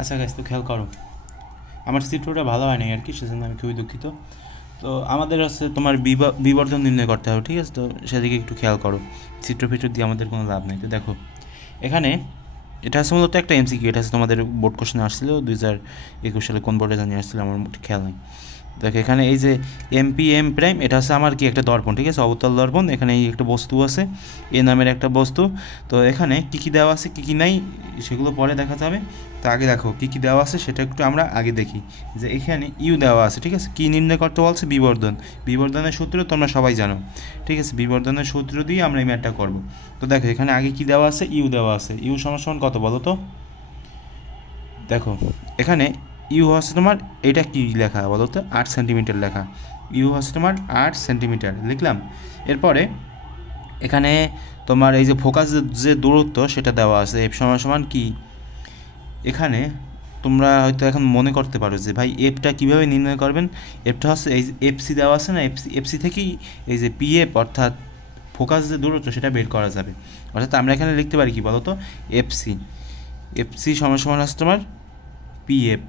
আচ্ছা গাইস, তো খেয়াল করো, আমার চিত্রটা ভালো হয় নাই আর কি, সেজন্য আমি খুবই দুঃখিত। তো আমাদের হচ্ছে তোমার বিবর্ধন নির্ণয় করতে হবে, ঠিক আছে? তো সেদিকে একটু খেয়াল করো, চিত্র ফিত্র দিয়ে আমাদের কোনো লাভ নেই। তো দেখো এখানে এটা হচ্ছে মূলত একটা এমসিকিউ, এটা হচ্ছে তোমাদের বোর্ড কোশ্চেন আসছিল 2021 সালে, কোন বোর্ডে জানিয়ে আসছিল আমার খেয়াল নেই। দেখো এখানে এই যে এম প্রাইম, এটা হচ্ছে আমার কি একটা দর্পণ, ঠিক আছে, অবতল দর্পণ। এখানে এই একটা বস্তু আছে, এ নামের একটা বস্তু। তো এখানে কী কী দেওয়া আছে কী কী নাই সেগুলো পরে দেখা যাবে। তো আগে দেখো কী কী দেওয়া আছে সেটা একটু আমরা আগে দেখি। যে এখানে ইউ দেওয়া আছে, ঠিক আছে, কী নির্ণয় করতে বলছে? বিবর্ধন। বিবর্ধনের সূত্র তোমরা সবাই জানো, ঠিক আছে, বিবর্ধনের সূত্র দিয়ে আমরা এই ম্যাথটা করবো। তো দেখো এখানে আগে কী দেওয়া আছে? ইউ দেওয়া আছে। ইউ সমান সমান কত বলো তো? দেখো এখানে ইউ হচ্ছে তোমার, এটা কি লেখা বলো তো? 8 সেন্টিমিটার লেখা। ইউ হচ্ছে তোমার 8 সেন্টিমিটার লিখলাম। এরপরে এখানে তোমার এই যে ফোকাস যে দূরত্ব সেটা দেওয়া আছে, এফ সমান সমান কি? এখানে তোমরা হয়তো এখন মনে করতে পারো যে ভাই এফটা কীভাবে নির্ণয় করবেন। এফটা হচ্ছে এই যে এফসি দেওয়া আছে না, এফসি থেকেই এই যে পিএফ অর্থাৎ ফোকাস যে দূরত্ব সেটা বের করা যাবে। অর্থাৎ আমরা এখানে লিখতে পারি কি বলো তো? এফসি। এফসি সমান সমান আছে তোমার পিএফ।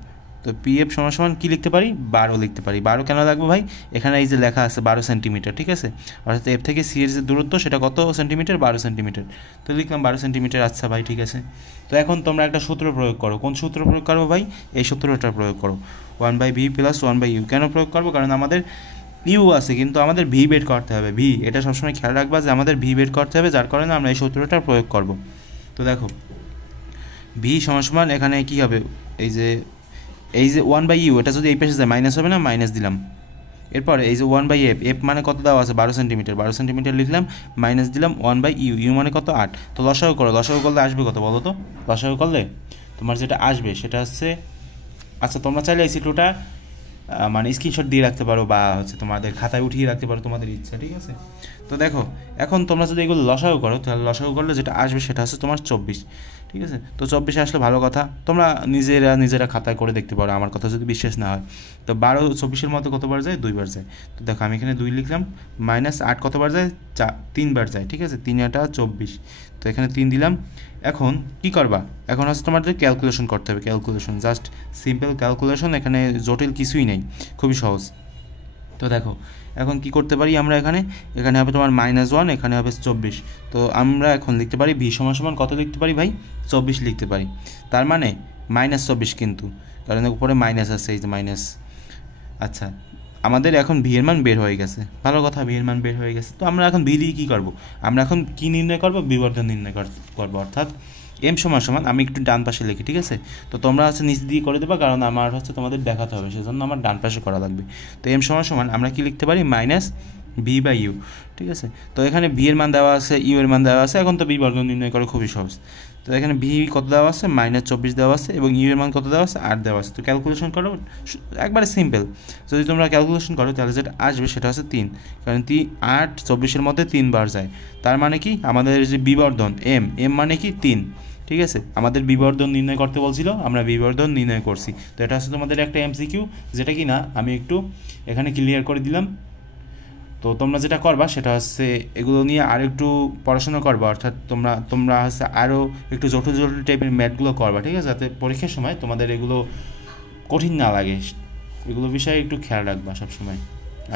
তো পিএফ সমান সমান কী লিখতে পারি? 12 লিখতে পারি। 12 কেন লাগবে ভাই? এখানে এই যে লেখা আছে 12 সেন্টিমিটার, ঠিক আছে, অর্থাৎ এফ থেকে সি এর যে দূরত্ব সেটা কত সেন্টিমিটার? 12 সেন্টিমিটার। তো লিখলাম 12 সেন্টিমিটার। আচ্ছা ভাই, ঠিক আছে। তো এখন তোমরা একটা সূত্র প্রয়োগ করো। কোন সূত্র প্রয়োগ করবো ভাই? এই সূত্রটা প্রয়োগ করো, 1/v + 1/u। কেন প্রয়োগ করবো? কারণ আমাদের ইউ আছে কিন্তু আমাদের ভি বের করতে হবে। ভি, এটা সবসময় খেয়াল রাখবা যে আমাদের ভি বের করতে হবে, যার কারণে আমরা এই সূত্রটা প্রয়োগ করব। তো দেখো ভি সমান সমান এখানে কী হবে? এই যে 1/u, এটা যদি এই পাশে যায় মাইনাস হবে না? মাইনাস দিলাম। এরপরে এই যে 1/f, এফ মানে কত দেওয়া আছে? 12 সেন্টিমিটার। 12 সেন্টিমিটার লিখলাম, মাইনাস দিলাম 1/u, ইউ মানে কত? 8। তো লসাগু করো, লসাগু করলে আসবে কত বলো তো? লসাগু করলে তোমার যেটা আসবে সেটা হচ্ছে, আচ্ছা তোমরা চাইলে এই চিত্রটা মানে স্ক্রিনশট দিয়ে রাখতে পারো বা হচ্ছে তোমাদের খাতায় উঠিয়ে রাখতে পারো, তোমাদের ইচ্ছা, ঠিক আছে? তো দেখো এখন তোমরা যদি এগুলো লসাগু করো, তাহলে লসাগু করলে যেটা আসবে সেটা হচ্ছে তোমার 24, ঠিক আছে? তো 24 আসলে ভালো কথা, তোমরা নিজেরা খাতায় করে দেখতে পারো, আমার কথা যদি বিশ্বাস না হয়। তো 12 24-এর মধ্যে কতবার যায়? 2বার যায়। তো দেখো আমি এখানে 2 লিখলাম, -8 কতবার যায়? 3বার যায়, ঠিক আছে, 3 × 8 = 24। তো এখানে 3 দিলাম। এখন কি করবা? এখন হচ্ছে তোমাদের ক্যালকুলেশন করতে হবে, ক্যালকুলেশন, জাস্ট সিম্পল ক্যালকুলেশন, এখানে জটিল কিছুই নেই, খুবই সহজ। তো দেখো এখন কি করতে পারি আমরা? এখানে হবে তোমার -1, এখানে হবে 24। তো আমরা এখন লিখতে পারি ভি সমান সমান কত লিখতে পারি ভাই? 24 লিখতে পারি। তার মানে -24 কিন্তু, কারণ উপরে মাইনাস আছে, এই যে মাইনাস। আচ্ছা আমাদের এখন ভি এর মান বের হয়ে গেছে, ভালো কথা, ভি এর মান বের হয়ে গেছে। তো আমরা এখন ভি দিয়ে কী করবো? আমরা এখন কী নির্ণয় করবো? বিবর্ধন নির্ণয় করবো। অর্থাৎ এম সমান সমান, আমি একটু ডান পাশে লিখি, ঠিক আছে? তো তোমরা হচ্ছে নিচ দিয়ে করে দেবা, কারণ আমার হচ্ছে তোমাদের দেখাতে হবে, সেজন্য আমার ডান পাশে করা লাগবে। তো এম সমান সমান আমরা কি লিখতে পারি? -v/u, ঠিক আছে? তো এখানে ভি এর মান দেওয়া আছে, ইউ এর মান দেওয়া আছে, এখন তো বিবর্ধন নির্ণয় করা খুবই সহজ। তো এখানে ভি কত দেওয়া আছে? -24 দেওয়া আছে, এবং ইউ এর মান কত দেওয়া আছে? 8 দেওয়া আছে। তো ক্যালকুলেশন করো, একবারে সিম্পল। যদি তোমরা ক্যালকুলেশন করো তাহলে যেটা আসবে সেটা হচ্ছে 3, কারণ 8 24-এর মধ্যে 3বার যায়। তার মানে কি? আমাদের যে বিবর্ধন এম মানে কি? 3, ঠিক আছে? আমাদের বিবর্ধন নির্ণয় করতে বলছিল, আমরা বিবর্ধন নির্ণয় করছি। তো এটা হচ্ছে তোমাদের একটা এমসিকিউ, যেটা কি না আমি একটু এখানে ক্লিয়ার করে দিলাম। তো তোমরা যেটা করবা সেটা হচ্ছে এগুলো নিয়ে আরও একটু পড়াশোনা করবা, অর্থাৎ তোমরা হচ্ছে আরও একটু জটিল টাইপের ম্যাথগুলো করবা, ঠিক আছে, যাতে পরীক্ষার সময় তোমাদের এগুলো কঠিন না লাগে। এগুলো বিষয়ে একটু খেয়াল রাখবা সবসময়।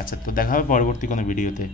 আচ্ছা, তো দেখা হবে পরবর্তী কোনো ভিডিওতে।